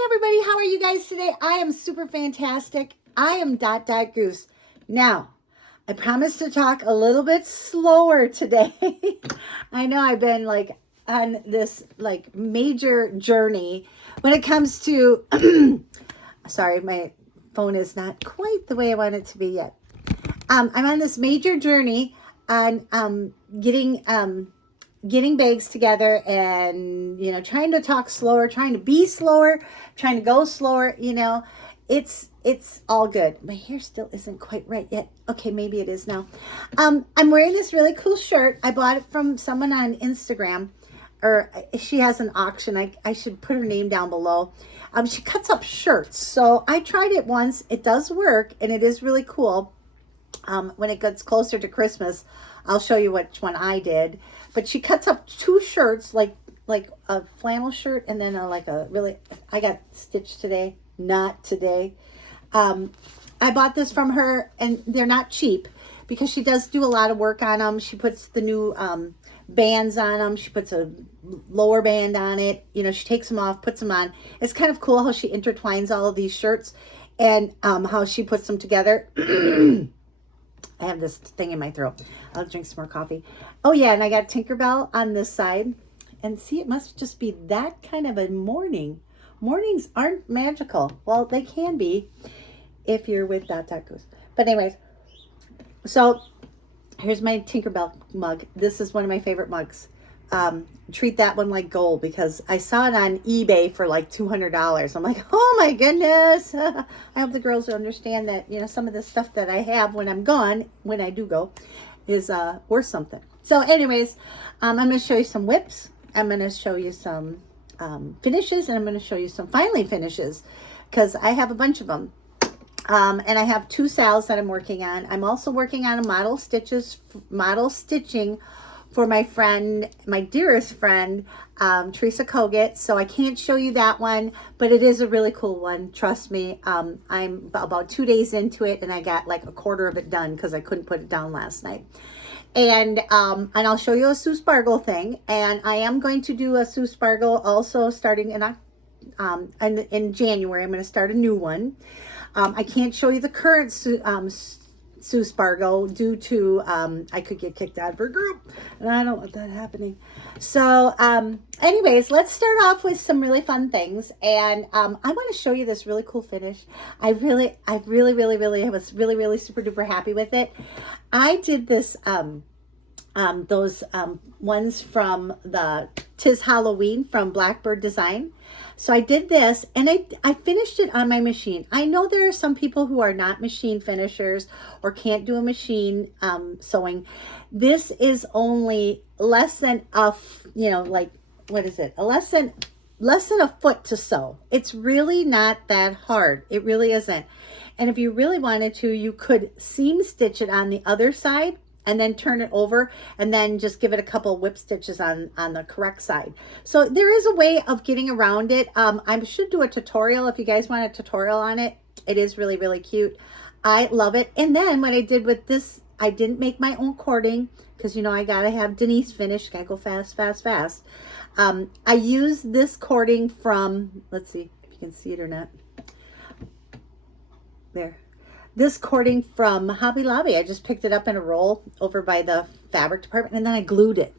Hi everybody, how are you guys today? I am super fantastic. I am Goose. Now, I promise to talk a little bit slower today. I know I've been like on this like major journey when it comes to sorry, my phone is not quite the way I want it to be yet. I'm on this major journey on getting bags together and, trying to talk slower, trying to be slower, trying to go slower, it's all good. My hair still isn't quite right yet. Okay, maybe it is now. I'm wearing this really cool shirt. I bought it from someone on Instagram, or she has an auction. I should put her name down below. She cuts up shirts. So I tried it once. It does work and it is really cool. When it gets closer to Christmas, I'll show you which one I did. But she cuts up two shirts, like a flannel shirt and then I got stitched today. Not today. I bought this from her and they're not cheap because she does do a lot of work on them. She puts the new bands on them. She puts a lower band on it. She takes them off, puts them on. It's kind of cool how she intertwines all of these shirts and how she puts them together. I have this thing in my throat. I'll drink some more coffee. Oh yeah, and I got Tinkerbell on this side. And see, it must just be that kind of a morning. Mornings aren't magical. Well, they can be if you're with DotDotGoose. But anyways, so here's my Tinkerbell mug. This is one of my favorite mugs. Treat that one like gold because I saw it on eBay for like $200. I'm like, oh my goodness. I hope the girls understand that, some of the stuff that I have when I'm gone, when I do go, is worth something. So anyways, I'm going to show you some whips. I'm going to show you some finishes, and I'm going to show you some filing finishes because I have a bunch of them. And I have two sales that I'm working on. I'm also working on a model stitching for my friend, my dearest friend, Teresa Kogut. So I can't show you that one, but it is a really cool one. Trust me. I'm about 2 days into it and I got like a quarter of it done because I couldn't put it down last night. And I'll show you a Sue Spargle thing. And I am going to do a Sue Spargle also starting in January. I'm going to start a new one. I can't show you the current Sue Spargo due to I could get kicked out of her group and I don't want that happening. So anyways, let's start off with some really fun things, and I want to show you this really cool finish. I was really super duper happy with it. I did this those ones from the Tis Halloween from Blackbird Design. So I did this and I finished it on my machine. I know there are some people who are not machine finishers or can't do a machine sewing. This is only less than less than a foot to sew. It's really not that hard. It really isn't. And if you really wanted to, you could seam stitch it on the other side and then turn it over and then just give it a couple whip stitches on the correct side. So there is a way of getting around it. I should do a tutorial if you guys want a tutorial on it. It is really, really cute. I love it. And then what I did with this, I didn't make my own cording because, I got to have Denise finish. Got to go fast. I used this cording from, let's see if you can see it or not. There. This cording from Hobby Lobby. I just picked it up in a roll over by the fabric department and then I glued it,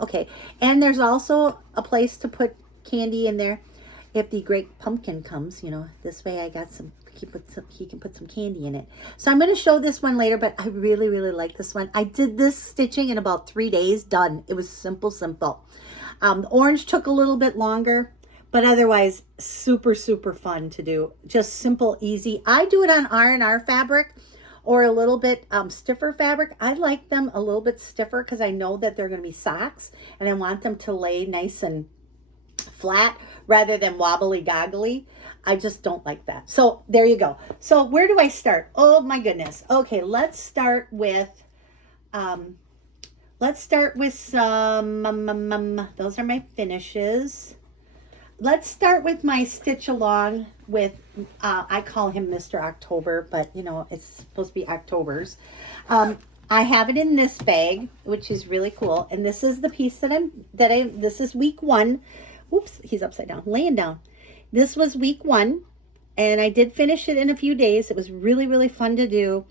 okay. And there's also a place to put candy in there if the great pumpkin comes, this way I got he can put some candy in it. So I'm going to show this one later, but I really, really like this one. I did this stitching in about 3 days, done. It was simple. The orange took a little bit longer, but otherwise super, super fun to do. Just simple, easy. I do it on R&R fabric or a little bit stiffer fabric. I like them a little bit stiffer because I know that they're going to be socks and I want them to lay nice and flat rather than wobbly goggly. I just don't like that. So there you go. So where do I start? Oh my goodness. Okay, let's start with some, those are my finishes. Let's start with my stitch along with, I call him Mr. October, but it's supposed to be October's. I have it in this bag, which is really cool. And this is the piece this is week 1. Whoops, he's upside down, laying down. This was week 1, and I did finish it in a few days. It was really, really fun to do.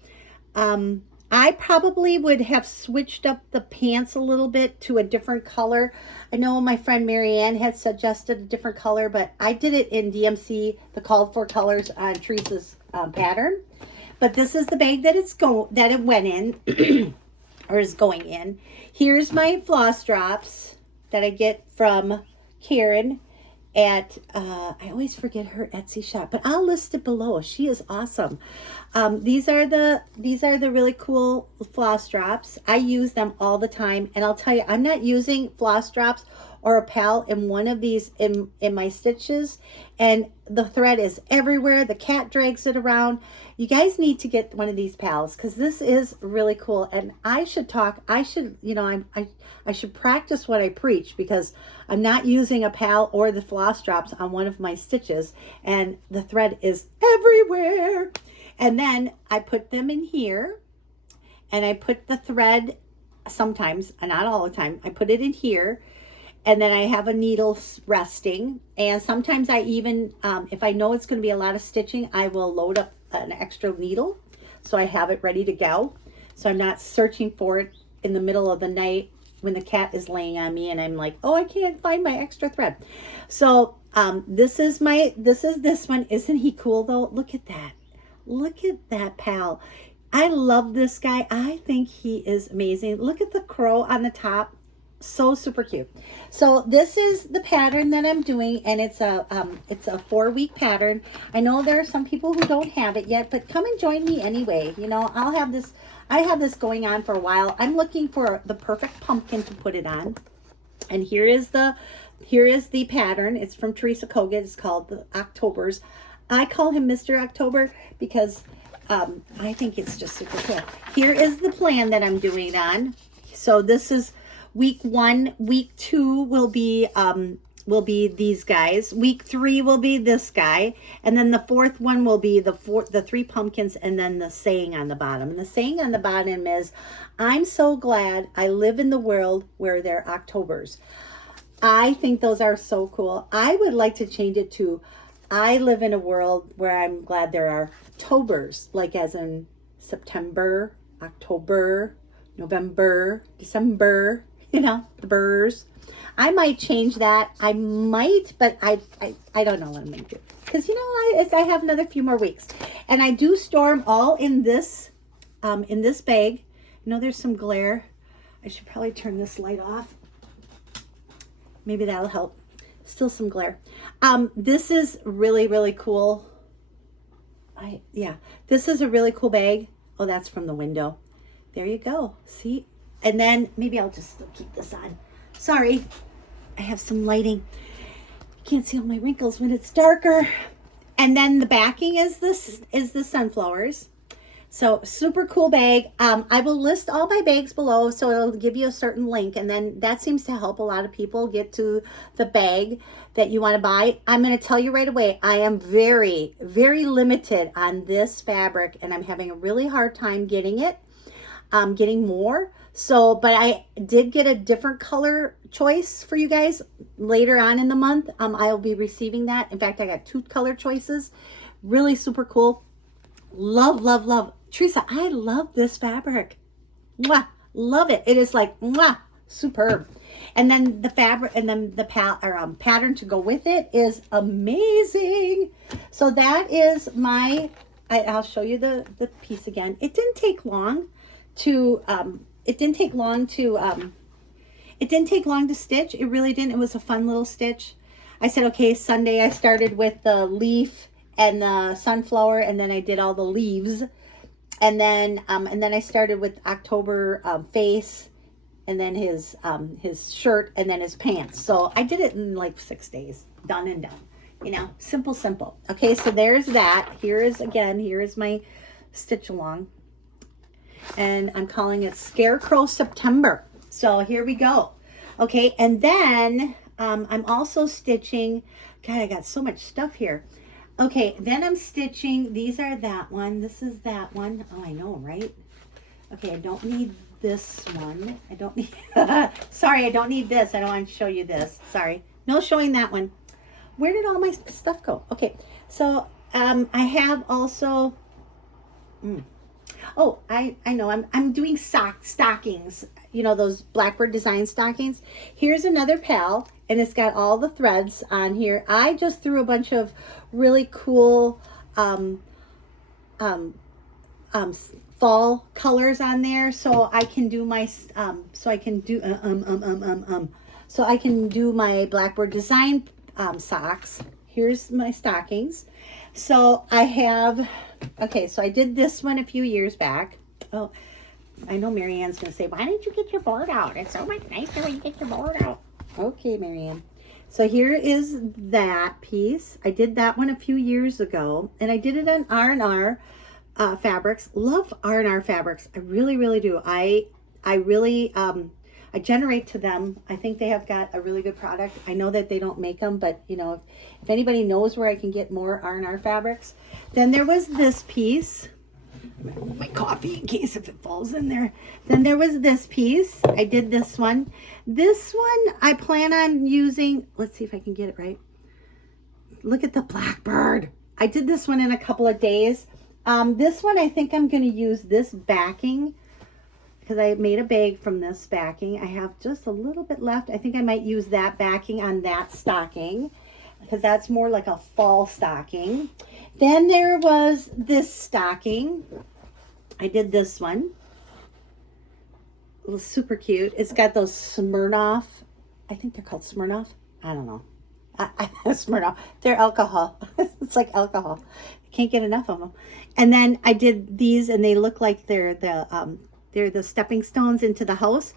I probably would have switched up the pants a little bit to a different color. I know my friend Marianne had suggested a different color, but I did it in DMC, the called for colors on Teresa's pattern. But this is the bag that it went in, or is going in. Here's my floss drops that I get from Karen at I always forget her Etsy shop, but I'll list it below. She is awesome. These are the really cool floss drops. I use them all the time, and I'll tell you, I'm not using floss drops or a pal in one of these in my stitches, and the thread is everywhere. The cat drags it around. You guys need to get one of these pals, because this is really cool. And I should practice what I preach, because I'm not using a pal or the floss drops on one of my stitches, and the thread is everywhere. And then I put them in here, and I put the thread sometimes, not all the time, I put it in here, and then I have a needle resting. And sometimes I even, if I know it's going to be a lot of stitching, I will load up an extra needle so I have it ready to go. So I'm not searching for it in the middle of the night when the cat is laying on me and I'm like, oh, I can't find my extra thread. So this is this one. Isn't he cool though? Look at that. Look at that pal. I love this guy. I think he is amazing. Look at the crow on the top. So super cute. So this is the pattern that I'm doing, and it's a 4-week pattern. I know there are some people who don't have it yet, but come and join me anyway. You know, I have this going on for a while. I'm looking for the perfect pumpkin to put it on. And here is the pattern. It's from Teresa Kogut. It's called the Octobers. I call him Mr. October because I think it's just super cool. Here is the plan that I'm doing it on. So this is week 1. Week 2 will be these guys. Week 3 will be this guy, and then the 4th one will be the 3 pumpkins, and then the saying on the bottom. And the saying on the bottom is, "I'm so glad I live in the world where there are Octobers." I think those are so cool. I would like to change it to, "I live in a world where I'm glad there are Tobers," like as in September, October, November, December, you know, the burrs. I might change that. I might, but I don't know what I'm going to do. Because, you know, I have another few more weeks. And I do store them all in this bag. You know, there's some glare. I should probably turn this light off. Maybe that'll help. Still some glare. This is really, really cool. This is a really cool bag. Oh, that's from the window. There you go. See? And then maybe I'll just still keep this on. Sorry, I have some lighting. Can't see all my wrinkles when it's darker. And then the backing is the sunflowers. So super cool bag. I will list all my bags below, so it'll give you a certain link, and then that seems to help a lot of people get to the bag that you want to buy. I'm going to tell you right away, I am very, very limited on this fabric, and I'm having a really hard time getting it, getting more. So, but I did get a different color choice for you guys later on in the month. I'll be receiving that. In fact, I got 2 color choices. Really super cool. Love, love, love. Teresa, I love this fabric. Mwah, love it. It is like, mwah, superb. And then the fabric, and then the pattern to go with it is amazing. So that is my, I'll show you the piece again. It didn't take long to stitch. It really didn't. It was a fun little stitch. I said, okay, Sunday I started with the leaf and the sunflower, and then I did all the leaves, and then I started with October face, and then his shirt, and then his pants. So I did it in like 6 days, done and done. You know, simple. Okay, so there's that. Here is my stitch along, and I'm calling it Scarecrow September. So here we go. Okay, and then I'm also stitching. God, I got so much stuff here. Okay, then I'm stitching. These are that one. This is that one. Oh, I know, right? Okay, I don't need this one. I don't need, sorry, I don't need this. I don't want to show you this. Sorry. No showing that one. Where did all my stuff go? Okay, so I have also. Oh, I know. I'm doing stockings. You know, those Blackbird design stockings. Here's another pal, and it's got all the threads on here. I just threw a bunch of really cool fall colors on there, so I can do my so I can do my Blackbird design socks. Here's my stockings. So I have, okay, so I did this one a few years back. Oh, I know Marianne's going to say, why didn't you get your board out? It's so much nicer when you get your board out. Okay, Marianne. So here is that piece. I did that one a few years ago, and I did it on R&R fabrics. Love R&R fabrics. I really, really do. I really, I generate to them. I think they have got a really good product. I know that they don't make them, but you know, if anybody knows where I can get more R&R fabrics. Then there was this piece. I'm gonna hold my coffee in case if it falls in there. Then there was this piece. I did this one. This one I plan on using. Let's see if I can get it right. Look at the Blackbird. I did this one in a couple of days. This one I think I'm going to use this backing because I made a bag from this backing. I have just a little bit left. I think I might use that backing on that stocking because that's more like a fall stocking. Then there was this stocking. I did this one. It was super cute. It's got those Smirnoff. I think they're called Smirnoff. I don't know. Smirnoff. They're alcohol. It's like alcohol. I can't get enough of them. And then I did these, and they look like they're the stepping stones into the house.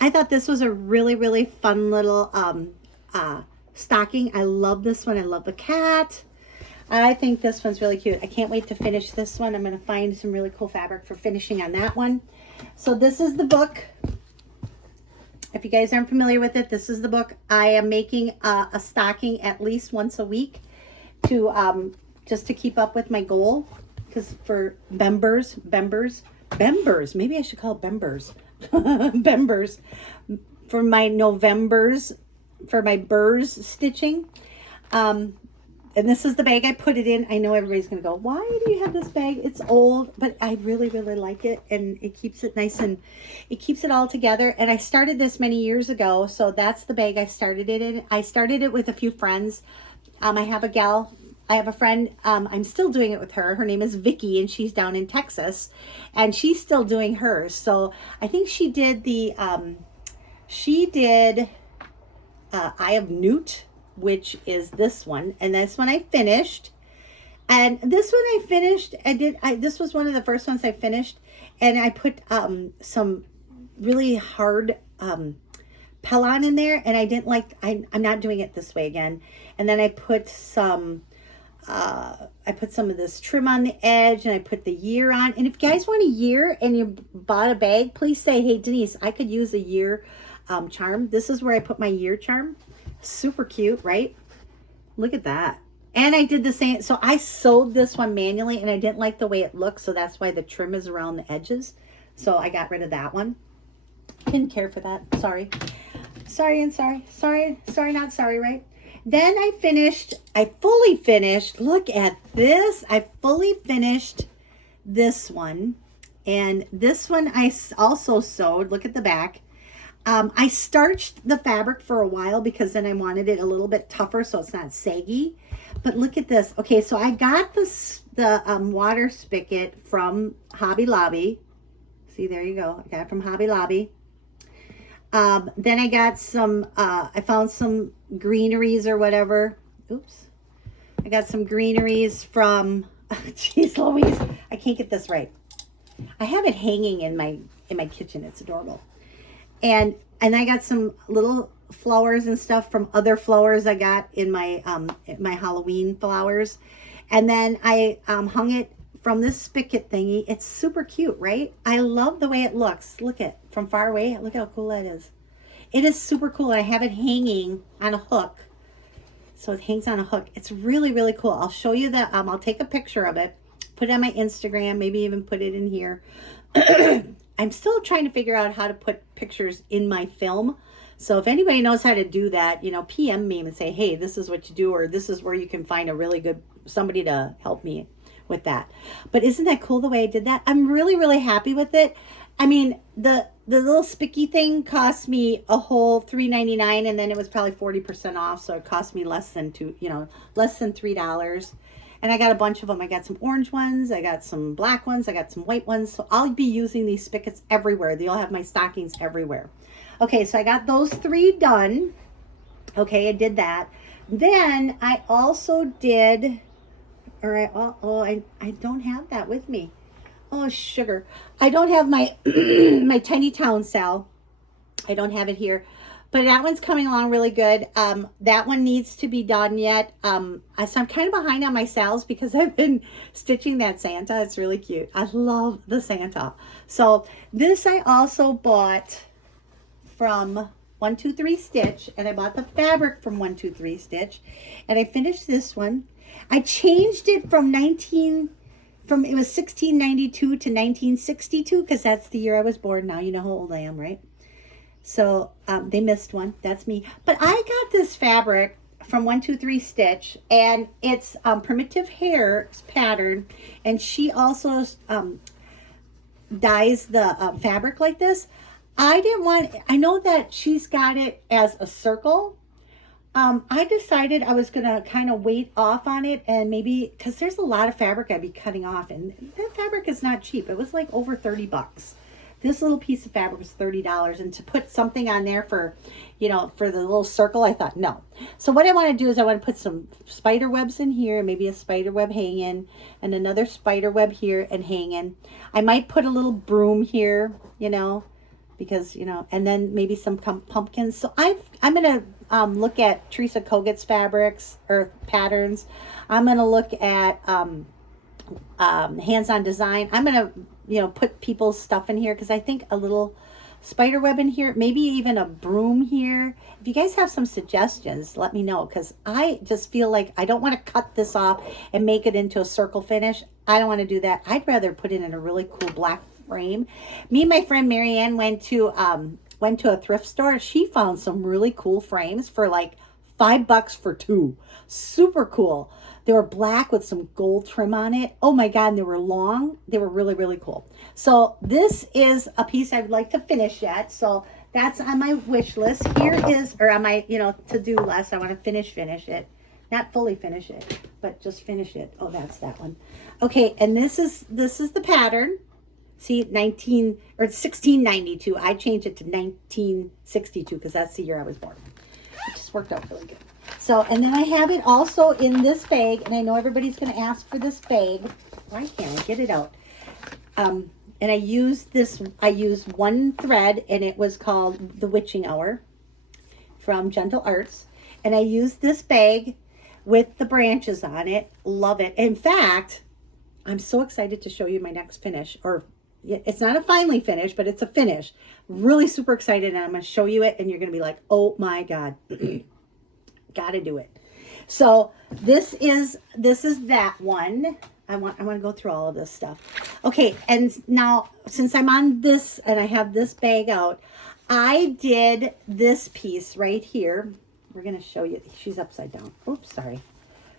I thought this was a really, really fun little stocking. I love this one. I love the cat. I think this one's really cute. I can't wait to finish this one. I'm going to find some really cool fabric for finishing on that one. So this is the book. If you guys aren't familiar with it, this is the book. I am making a stocking at least once a week to just to keep up with my goal. Because for Bembers, maybe I should call it Bembers. Bembers. For my Novembers, for my burrs stitching. And this is the bag I put it in. I know everybody's going to go, why do you have this bag? It's old, but I really, really like it. And it keeps it nice and it keeps it all together. And I started this many years ago. So that's the bag I started it in. I started it with a few friends. I have a friend. I'm still doing it with her. Her name is Vicky, and she's down in Texas. And she's still doing hers. So I think she did Eye of Newt, which is this one, and this one I finished, and this one I finished. This was one of the first ones I finished, and I put some really hard Pellon in there, and I didn't like. I'm not doing it this way again. And then I put some of this trim on the edge, and I put the year on. And if you guys want a year and you bought a bag, please say, hey Denise, I could use a year charm. This is where I put my year charm. Super cute, right? Look at that. And I did the same. So I sewed this one manually, and I didn't like the way it looked. So that's why the trim is around the edges. So I got rid of that one. Didn't care for that. Sorry, not sorry, right? Then I fully finished. Look at this. I fully finished this one. And this one I also sewed. Look at the back. I starched the fabric for a while because then I wanted it a little bit tougher so it's not saggy. But look at this. Okay, so I got the water spigot from Hobby Lobby. See, there you go. I got it from Hobby Lobby. Then I got I found some greeneries or whatever. Oops. I got some greeneries from, geez Louise, I can't get this right. I have it hanging in my kitchen. It's adorable. And I got some little flowers and stuff from other flowers I got in my Halloween flowers. And then I hung it from this spigot thingy. It's super cute, right? I love the way it looks. Look at from far away. Look how cool that is. It is super cool. I have it hanging on a hook. So it hangs on a hook. It's really, really cool. I'll show you that. I'll take a picture of it, put it on my Instagram, maybe even put it in here. I'm still trying to figure out how to put pictures in my film, So if anybody knows how to do that, PM me and say, hey, this is what you do, or this is where you can find a really good somebody to help me with that. But isn't that cool the way I did that? I'm really, really happy with it. I mean, the little spicky thing cost me a whole $3.99, and then it was probably 40% off, so it cost me less than $3. And I got a bunch of them. I got some orange ones, I got some black ones, I got some white ones. So I'll be using these spigots everywhere. They'll have my stockings everywhere. Okay, so I got those 3 done. Okay, I did that. Then I also did, I don't have that with me. Oh, sugar. I don't have my my tiny town sal. I don't have it here. But that one's coming along really good. That one needs to be done yet. So I'm kind of behind on my sals because I've been stitching that Santa. It's really cute. I love the Santa. So this I also bought from 123 Stitch, and I bought the fabric from 123 Stitch, and I finished this one. I changed it from it was 1692 to 1962 because that's the year I was born. Now you know how old I am, right? So they missed one. That's me. But I got this fabric from 123 Stitch, and it's Primitive Hair pattern, and she also dyes the fabric like this. I know that she's got it as a circle. I decided I was going to kind of wait off on it, and maybe, because there's a lot of fabric I'd be cutting off, and that fabric is not cheap. It was like over $30. This little piece of fabric was $30, and to put something on there for the little circle, I thought, no. So what I want to do is I want to put some spider webs in here, maybe a spider web hanging, and another spider web here and hanging. I might put a little broom here, because, and then maybe some pumpkins. So I'm going to look at Teresa Kogut's fabrics or patterns. I'm going to look at hands-on design. I'm going to, put people's stuff in here because I think a little spider web in here, maybe even a broom here. If you guys have some suggestions, let me know, because I just feel like I don't want to cut this off and make it into a circle finish. I don't want to do that. I'd rather put it in a really cool black frame. Me and my friend Marianne went to a thrift store. She found some really cool frames for like $5 for 2. Super cool. They were black with some gold trim on it. Oh my God, and they were long. They were really, really cool. So this is a piece I'd like to finish yet. So that's on my wish list. Here is, or on my, to-do list. I want to finish it. Not fully finish it, but just finish it. Oh, that's that one. Okay, and this is the pattern. See, 1692. I changed it to 1962 because that's the year I was born. It just worked out really good. So, and then I have it also in this bag, and I know everybody's going to ask for this bag. Why can't I get it out? And I used one thread, and it was called the Witching Hour from Gentle Arts. And I used this bag with the branches on it. Love it. In fact, I'm so excited to show you my next finish, or it's not a finally finish, but it's a finish. Really super excited, and I'm going to show you it, and you're going to be like, oh my God. Gotta do it. So this is that one. I want to go through all of this stuff. Okay, and now since I'm on this and I have this bag out, I did this piece right here. We're gonna show you. She's upside down. Oops, sorry.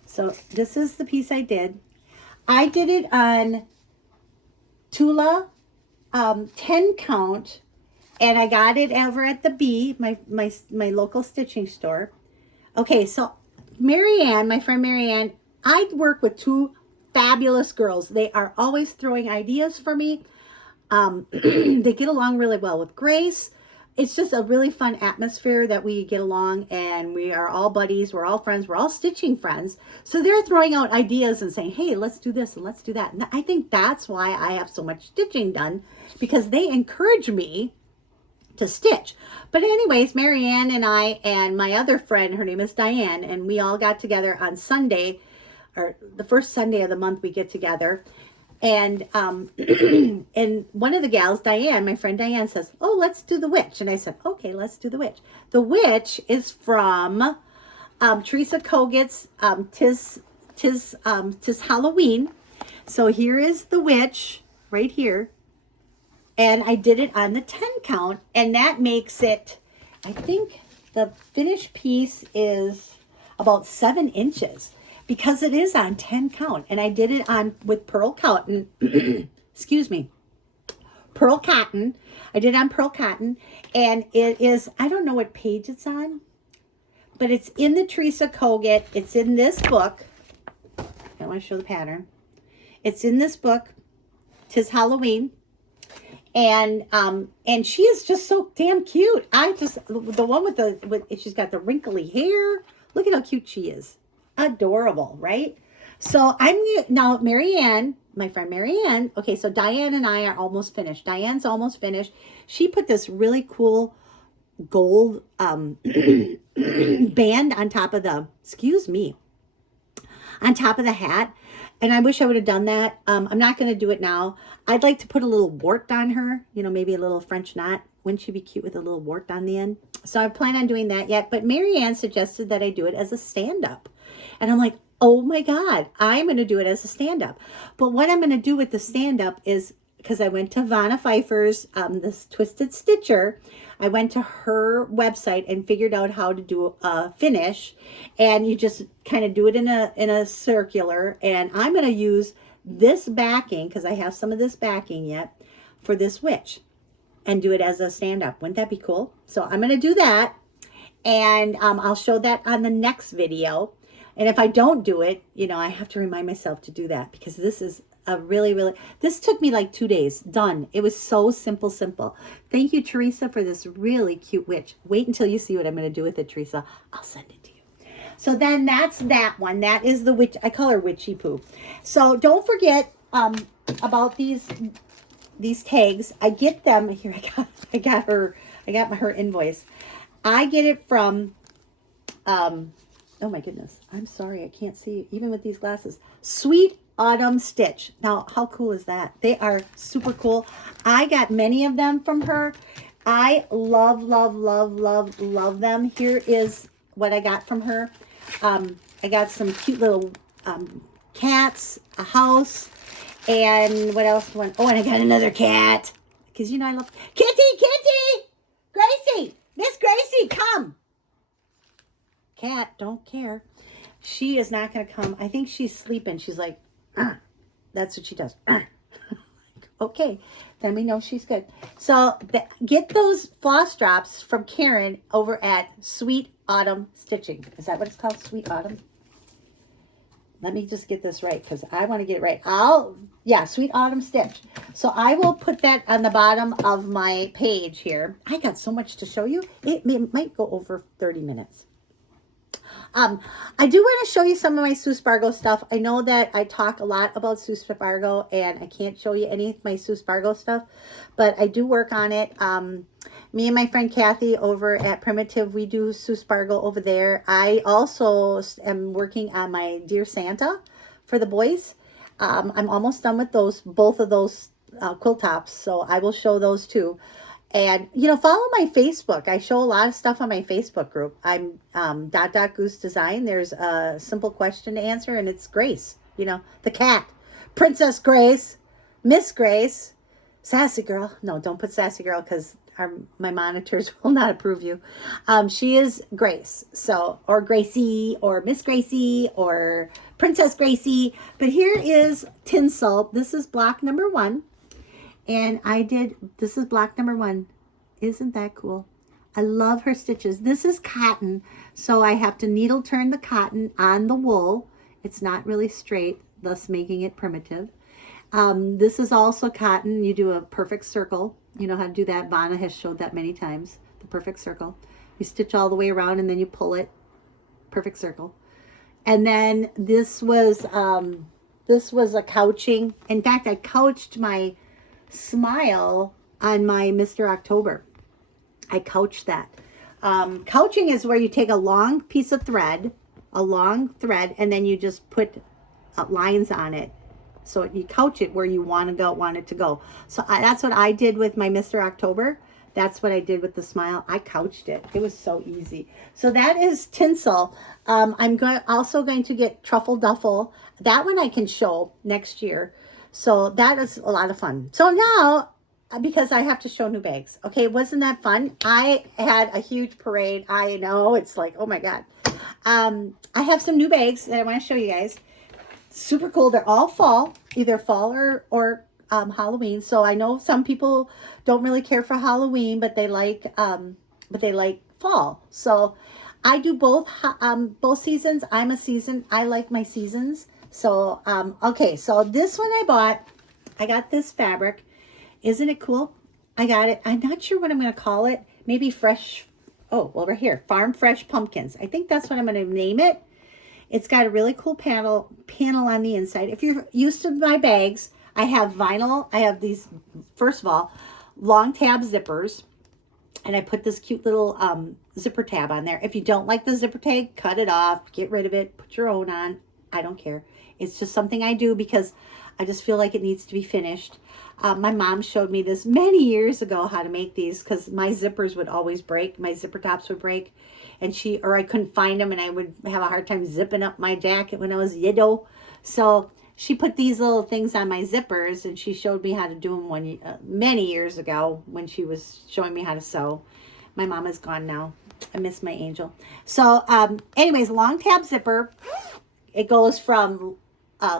So this is the piece I did. I did it on Tula 10 count, and I got it over at the B, my local stitching store. Okay, so Marianne, my friend Marianne, I work with 2 fabulous girls. They are always throwing ideas for me. They get along really well with Grace. It's just a really fun atmosphere that we get along, and we are all buddies. We're all friends. We're all stitching friends. So they're throwing out ideas and saying, hey, let's do this and let's do that. And I think that's why I have so much stitching done, because they encourage me to stitch. But anyways, Marianne and I and my other friend, her name is Diane, and we all got together on Sunday, or the first Sunday of the month we get together. And and one of the gals, Diane, my friend Diane, says, oh, let's do the witch. And I said, okay, let's do the witch. The witch is from Teresa Kogut's Tis Halloween. So here is the witch right here. And I did it on the 10 count, and that makes it, I think the finished piece is about 7 inches because it is on 10 count. And I did it on with pearl cotton. Excuse me. Pearl cotton. I did it on pearl cotton. And it is, I don't know what page it's on, but it's in the Teresa Kogut. It's in this book. I want to show the pattern. It's in this book. 'Tis Halloween. And she is just so damn cute. The one with she's got the wrinkly hair. Look at how cute she is. Adorable, right? So now Marianne, my friend Marianne. Okay, so Diane and I are almost finished. Diane's almost finished. She put this really cool gold band on top of the, on top of the hat. And I wish I would have done that. I'm not going to do it now. I'd like to put a little wart on her, maybe a little French knot. Wouldn't she be cute with a little wart on the end? So I plan on doing that yet. But Marianne suggested that I do it as a stand-up. And I'm like, oh my God, I'm going to do it as a stand-up. But what I'm going to do with the stand-up is, because I went to Vanna Pfeiffer's, this Twisted Stitcher. I went to her website and figured out how to do a finish. And you just kind of do it in a circular. And I'm going to use this backing, because I have some of this backing yet, for this witch. And do it as a stand-up. Wouldn't that be cool? So I'm going to do that. And I'll show that on the next video. And if I don't do it, I have to remind myself to do that. Because this is a really, this took me like 2 days. Done. It was so simple. Thank you, Teresa, for this really cute witch. Wait until you see what I'm going to do with it, Teresa. I'll send it to you. So then that's that one. That is the witch. I call her Witchy Poo. So don't forget about these tags. I get them here. I got her invoice. I get it from oh my goodness. I'm sorry. I can't see even with these glasses. Sweet Autumn Stitch. Now, how cool is that? They are super cool. I got many of them from her. I love them. Here is what I got from her. I got some cute little cats, a house, and what else? And I got another cat. Because I love Kitty! Gracie! Miss Gracie, come! Cat, don't care. She is not going to come. I think she's sleeping. She's like, that's what she does. Okay, then we know she's good. So get those floss drops from Karen over at Sweet Autumn Stitching. Is that what it's called? Sweet Autumn? Let me just get this right because I want to get it right. Sweet Autumn Stitch. So I will put that on the bottom of my page here. I got so much to show you. It might go over 30 minutes. I do want to show you some of my Sue Spargo stuff. I know that I talk a lot about Sue Spargo and I can't show you any of my Sue Spargo stuff, but I do work on it. Me and my friend Kathy over at Primitive, we do Sue Spargo over there. I also am working on my Dear Santa for the boys. I'm almost done with both of those quilt tops, so I will show those too. And, follow my Facebook. I show a lot of stuff on my Facebook group. I'm DotDotGooseDesign. There's a simple question to answer, and it's Grace. The cat. Princess Grace. Miss Grace. Sassy girl. No, don't put sassy girl because my monitors will not approve you. She is Grace. So, or Gracie, or Miss Gracie, or Princess Gracie. But here is tinsel. This is block number 1. And this is block number 1. Isn't that cool? I love her stitches. This is cotton, so I have to needle turn the cotton on the wool. It's not really straight, thus making it primitive. This is also cotton. You do a perfect circle. You know how to do that. Vanna has showed that many times, the perfect circle. You stitch all the way around and then you pull it. Perfect circle. And then this was a couching. In fact, I couched my smile on my Mr. October. I couched that. Couching is where you take a long piece of thread, and then you just put lines on it. So you couch it where you want it to go. So that's what I did with my Mr. October. That's what I did with the smile. I couched it. It was so easy. So that is tinsel. I'm also going to get truffle duffel. That one I can show next year. So that is a lot of fun. So now because I have to show new bags. Okay, wasn't that fun? I had a huge parade. I know, it's like, oh my God. I have some new bags that I want to show you guys. Super cool. They're all fall, either fall or Halloween. So I know some people don't really care for Halloween, but they like fall. So I do both seasons. I'm a season. I like my seasons. So okay, so this one I got this fabric. Isn't it cool? I got it. I'm not sure what I'm going to call it. Maybe fresh. Oh, well, right here, Farm Fresh Pumpkins. I think that's what I'm going to name it. It's got a really cool panel on the inside. If you're used to my bags, I have vinyl. I have these, first of all, long tab zippers. And I put this cute little zipper tab on there. If you don't like the zipper tag, cut it off. Get rid of it. Put your own on. I don't care. It's just something I do because I just feel like it needs to be finished. My mom showed me this many years ago, how to make these, because my zippers would always break. My zipper tops would break. And I couldn't find them, and I would have a hard time zipping up my jacket when I was little. So she put these little things on my zippers, and she showed me how to do them many years ago when she was showing me how to sew. My mom is gone now. I miss my angel. So anyways, long tab zipper. It goes from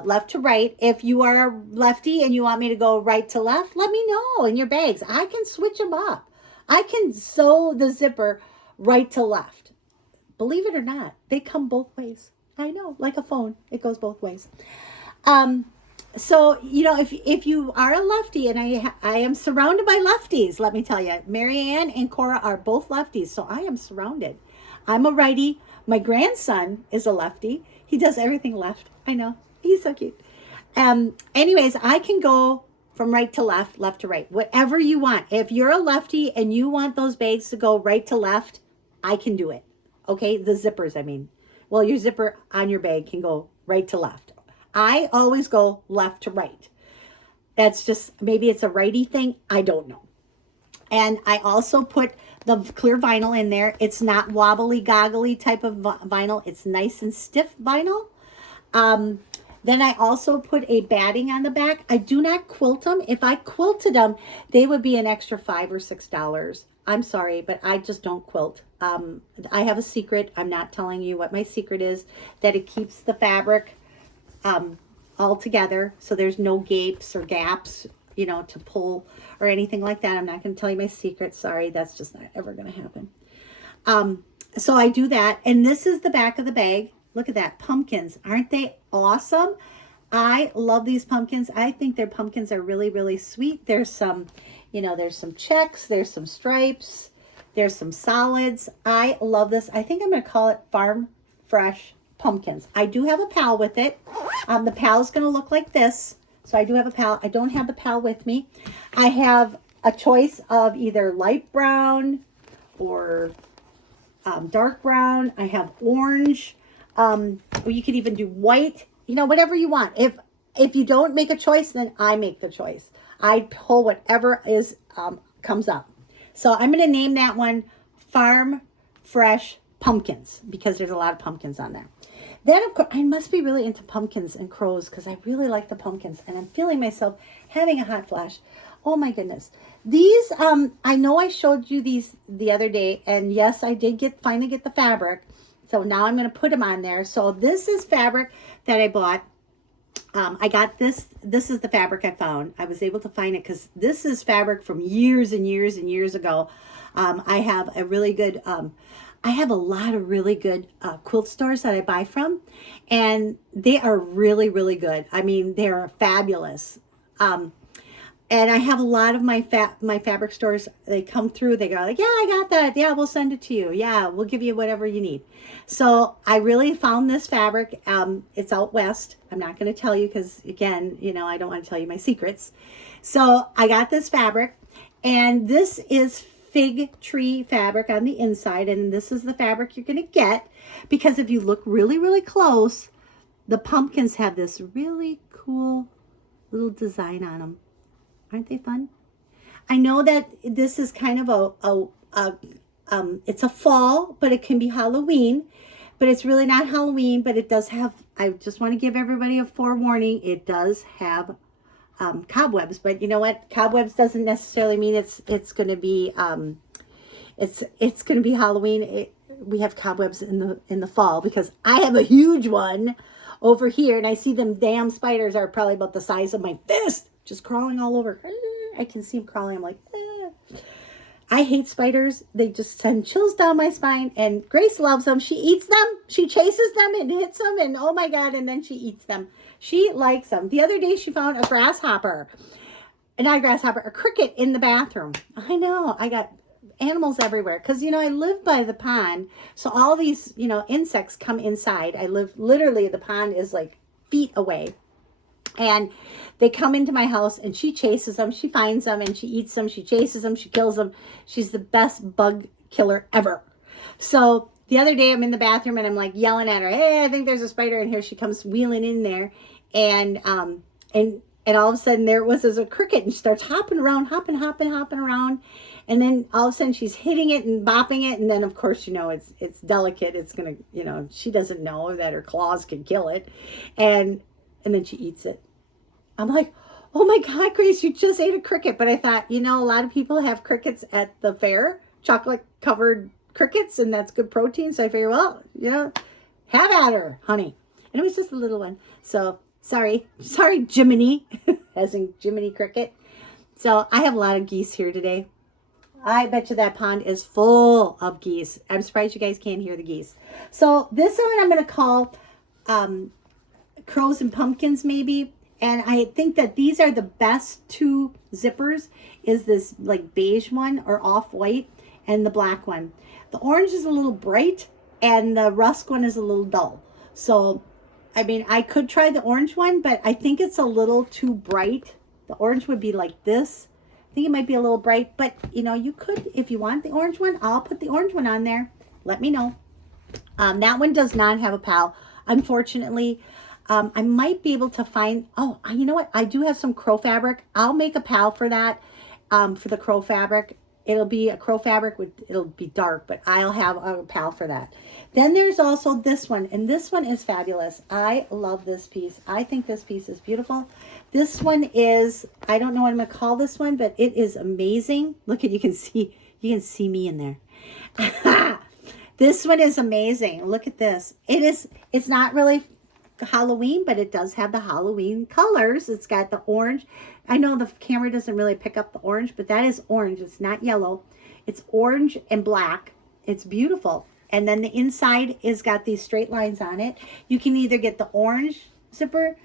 left to right. If you are a lefty and you want me to go right to left, let me know in your bags. I can switch them up. I can sew the zipper right to left. Believe it or not, they come both ways. I know, like a phone, it goes both ways. So, you know, if you are a lefty, and I am surrounded by lefties, let me tell you, Marianne and Cora are both lefties, so I am surrounded. I'm a righty. My grandson is a lefty. He does everything left. I know. He's so cute. Anyways, I can go from right to left, left to right, whatever you want. If you're a lefty and you want those bags to go right to left, I can do it. Okay, the zippers, I mean. Well, your zipper on your bag can go right to left. I always go left to right. That's just, maybe it's a righty thing. I don't know. And I also put the clear vinyl in there. It's not wobbly, goggly type of vinyl. It's nice and stiff vinyl. Then I also put a batting on the back. I do not quilt them. If I quilted them, they would be an extra $5 or $6. I'm sorry, but I just don't quilt. I have a secret. I'm not telling you what my secret is, that it keeps the fabric all together, so there's no gapes or gaps, you know, to pull or anything like that. I'm not going to tell you my secret. Sorry, that's just not ever going to happen. So I do that, and this is the back of the bag. Look at that, pumpkins. Aren't they awesome? I love these pumpkins. I think their pumpkins are really, really sweet. There's some, you know, there's some checks, there's some stripes, there's some solids. I love this. I think I'm going to call it Farm Fresh Pumpkins. I do have a pal with it. The pal is going to look like this. So I do have a pal. I don't have the pal with me. I have a choice of either light brown or dark brown. I have orange. Or you could even do white, you know, whatever you want. If you don't make a choice, then I make the choice. I pull whatever is comes up. So I'm going to name that one Farm Fresh Pumpkins, because there's a lot of pumpkins on there. Then, of course, I must be really into pumpkins and crows, because I really like the pumpkins, and I'm feeling myself having a hot flash. Oh my goodness. These, I know I showed you these the other day, and yes, I did finally get the fabric. So now I'm going to put them on there. So this is fabric that I bought. I got this. This is the fabric I found. I was able to find it because this is fabric from years and years and years ago. I have a really good, I have a lot of really good quilt stores that I buy from. And they are really, really good. I mean, they're fabulous. And I have a lot of my fabric stores, they come through, they go like, yeah, I got that. Yeah, we'll send it to you. Yeah, we'll give you whatever you need. So I really found this fabric. It's out west. I'm not going to tell you because, again, you know, I don't want to tell you my secrets. So I got this fabric, and this is fig tree fabric on the inside. And this is the fabric you're going to get, because if you look really, really close, the pumpkins have this really cool little design on them. Aren't they fun? I know that this is kind of it's a fall, but it can be Halloween, but it's really not Halloween, but it does have, I just want to give everybody a forewarning. It does have cobwebs. But you know what? Cobwebs doesn't necessarily mean it's going to be it's going to be Halloween. We have cobwebs in the fall because I have a huge one over here, and I see them damn spiders are probably about the size of my fist, just crawling all over. I can see them crawling. I'm like, ah. I hate spiders. They just send chills down my spine. And Grace loves them. She eats them. She chases them and hits them. And oh my God. And then she eats them. She likes them. The other day she found a grasshopper. Not a grasshopper, a cricket in the bathroom. I know. I got animals everywhere. Because, you know, I live by the pond. So all these, you know, insects come inside. I live literally, the pond is like feet away. And they come into my house and she chases them. She finds them and she eats them. She chases them. She kills them. She's the best bug killer ever. So the other day I'm in the bathroom and I'm like yelling at her, hey, I think there's a spider in here. She comes wheeling in there. And all of a sudden there was a cricket and she starts hopping around, hopping around. And then all of a sudden she's hitting it and bopping it. And then of course, you know, it's delicate. It's going to, you know, she doesn't know that her claws can kill it. And then she eats it. I'm like, oh my God, Grace, you just ate a cricket. But I thought, you know, a lot of people have crickets at the fair, chocolate covered crickets, and that's good protein. So I figured, well, you know, have at her, honey. And it was just a little one. So sorry, Jiminy, as in Jiminy Cricket. So I have a lot of geese here today. I bet you that pond is full of geese. I'm surprised you guys can't hear the geese. So this one I'm going to call crows and pumpkins maybe. And I think that these are the best two zippers, is this like beige one or off-white and the black one. The orange is a little bright and the rust one is a little dull. So, I mean, I could try the orange one, but I think it's a little too bright. The orange would be like this. I think it might be a little bright, but you know, you could, if you want the orange one, I'll put the orange one on there. Let me know. That one does not have a pal, unfortunately. I might be able to find, oh, you know what? I do have some crow fabric. I'll make a pal for that, for the crow fabric. It'll be a crow fabric, it'll be dark, but I'll have a pal for that. Then there's also this one, and this one is fabulous. I love this piece. I think this piece is beautiful. This one is, I don't know what I'm going to call this one, but it is amazing. Look at, you can see me in there. This one is amazing. Look at this. It's not really Halloween, but it does have the Halloween colors. It's got the orange. I know the camera doesn't really pick up the orange, but that is orange. It's not yellow. It's orange and black. It's beautiful. And then the inside is got these straight lines on it. You can either get the orange zipper,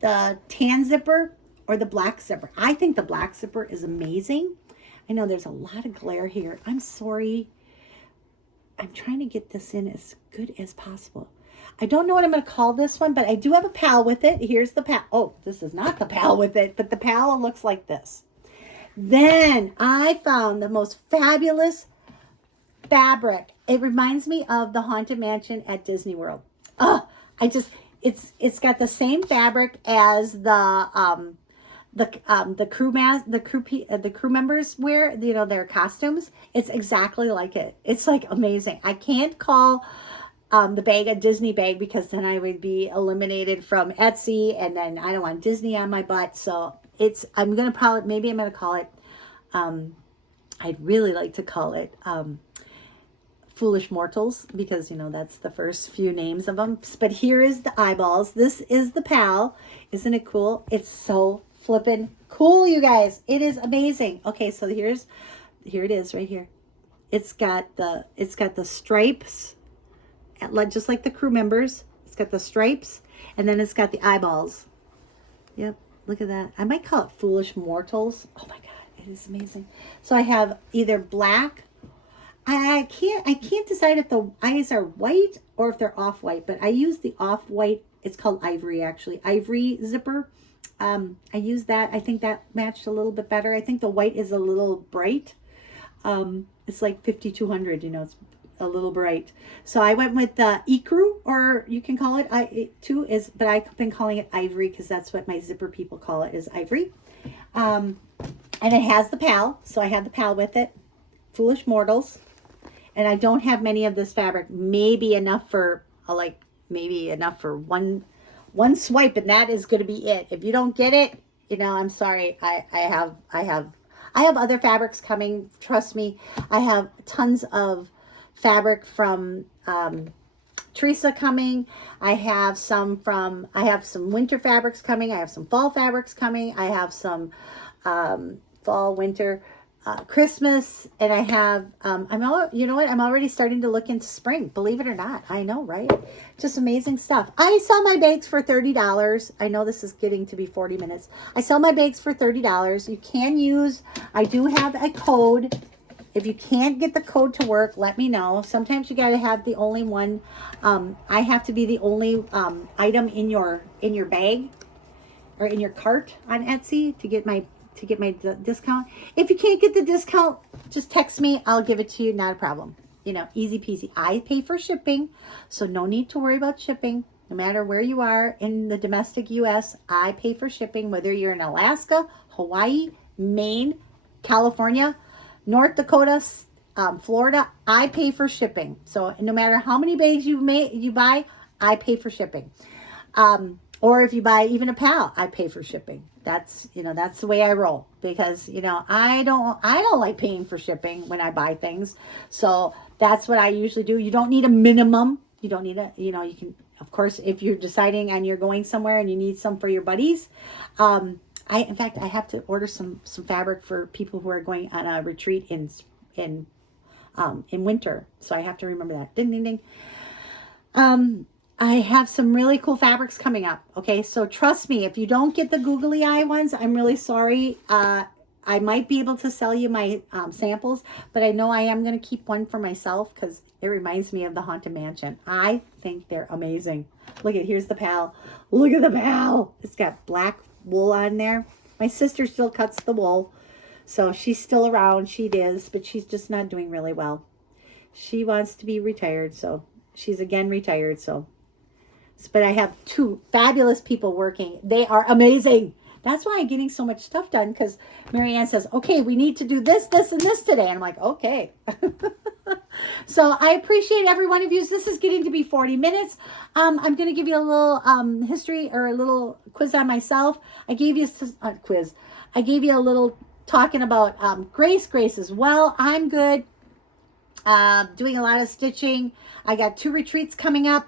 the tan zipper, or the black zipper. I think the black zipper is amazing. I know there's a lot of glare here. I'm sorry. I'm trying to get this in as good as possible. I don't know what I'm going to call this one, but I do have a pal with it. Here's the pal. Oh, this is not the pal with it, but the pal looks like this. Then I found the most fabulous fabric. It reminds me of the Haunted Mansion at Disney World. Oh, it's got the same fabric as the crew members wear, you know, their costumes. It's exactly like it. It's like amazing. I can't call the bag a Disney bag because then I would be eliminated from Etsy, and then I don't want Disney on my butt. So I'm gonna call it I'd really like to call it Foolish Mortals, because you know that's the first few names of them. But here is the eyeballs. This is the pal. Isn't it cool? It's so flippin' cool, you guys. It is amazing. Okay, so here it is right here. It's got the stripes, just like the crew members. It's got the stripes, and then it's got the eyeballs. Yep, look at that. I might call it Foolish Mortals. Oh my God, it is amazing. So I have either black. I can't decide if the eyes are white or if they're off-white, but I use the off-white. It's called ivory, actually. Ivory zipper. I use that. I think that matched a little bit better. I think the white is a little bright. It's like 5200, you know, it's a little bright. So I went with the ecru, or you can call it but I've been calling it ivory because that's what my zipper people call it, is ivory. And it has the pal, so I have the pal with it. Foolish Mortals. And I don't have many of this fabric. Maybe enough for one swipe, and that is going to be it. If you don't get it, I'm sorry. I have other fabrics coming. Trust me. I have tons of fabric from Teresa coming. I have some winter fabrics coming. I have some fall fabrics coming. I have some fall, winter, Christmas, and I have you know what? I'm already starting to look into spring. Believe it or not, I know, right? Just amazing stuff. I sell my bags for $30. I know this is getting to be 40 minutes. I sell my bags for $30. You can use. I do have a code. If you can't get the code to work, let me know. Sometimes you got to have the only one. I have to be the only item in your bag or in your cart on Etsy to get my discount. If you can't get the discount, just text me. I'll give it to you. Not a problem. Easy peasy. I pay for shipping, so no need to worry about shipping. No matter where you are in the domestic U.S., I pay for shipping, whether you're in Alaska, Hawaii, Maine, California, North Dakota, Florida. I pay for shipping. So no matter how many bags you buy, I pay for shipping. Or if you buy even a pal, I pay for shipping. That's the way I roll, because I don't like paying for shipping when I buy things. So that's what I usually do. You don't need a minimum. You don't need you can, of course, if you're deciding and you're going somewhere and you need some for your buddies. In fact, I have to order some fabric for people who are going on a retreat in winter. So I have to remember that. Ding, ding, ding. I have some really cool fabrics coming up. Okay, so trust me, if you don't get the googly eye ones, I'm really sorry. I might be able to sell you my samples, but I know I am going to keep one for myself because it reminds me of the Haunted Mansion. I think they're amazing. Here's the pal. Look at the pal. It's got black wool on there. My sister still cuts the wool, so she's still around. She is, but she's just not doing really well. She wants to be retired, so she's again retired, but I have two fabulous people working. They are amazing. That's why I'm getting so much stuff done, because Marianne says, okay, we need to do this, this, and this today. And I'm like, okay. So I appreciate every one of you. This is getting to be 40 minutes. I'm going to give you a little history or a little quiz on myself. I gave you a quiz. I gave you a little talking about Grace. Grace is well. I'm good. Doing a lot of stitching. I got 2 retreats coming up.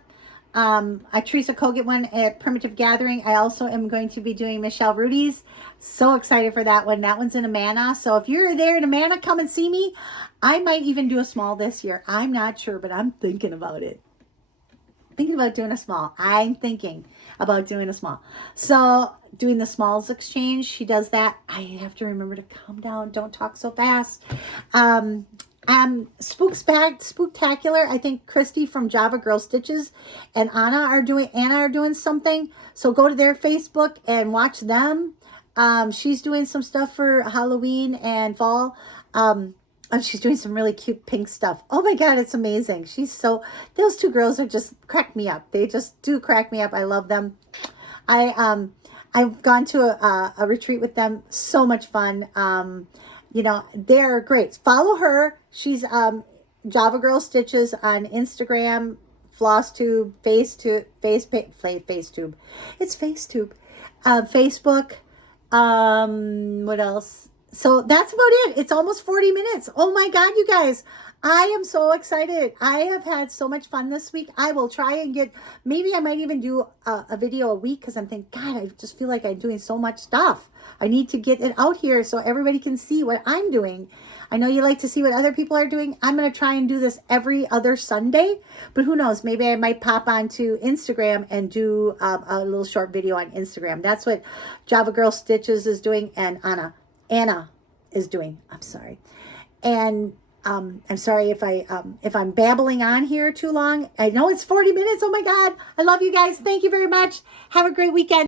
A Teresa Kogut one at Primitive Gathering. I also am going to be doing Michelle Rudy's. So excited for that one. That one's in Amana. So if you're there in Amana, come and see me. I might even do a small this year. I'm not sure, but I'm thinking about it. Thinking about doing a small. I'm thinking about doing a small. So doing the smalls exchange, she does that. I have to remember to calm down. Don't talk so fast. Spooktacular. I think Christy from Java Girl Stitches and Anna are doing something. So go to their Facebook and watch them. She's doing some stuff for Halloween and fall. And she's doing some really cute pink stuff. Oh my God, it's amazing. Those 2 girls are just crack me up. They just do crack me up. I love them. I've gone to a retreat with them. So much fun. They're great. Follow her. She's Java Girl Stitches on Instagram, FlossTube, FaceTube. It's FaceTube. Facebook. What else? So that's about it. It's almost 40 minutes. Oh my God, you guys. I am so excited. I have had so much fun this week. I will try and maybe I might even do a video a week, because I'm thinking, God, I just feel like I'm doing so much stuff. I need to get it out here so everybody can see what I'm doing. I know you like to see what other people are doing. I'm going to try and do this every other Sunday, but who knows? Maybe I might pop onto Instagram and do a little short video on Instagram. That's what Java Girl Stitches is doing, and Anna is doing. I'm sorry. And I'm sorry if I'm babbling on here too long. I know it's 40 minutes. Oh my God. I love you guys. Thank you very much. Have a great weekend.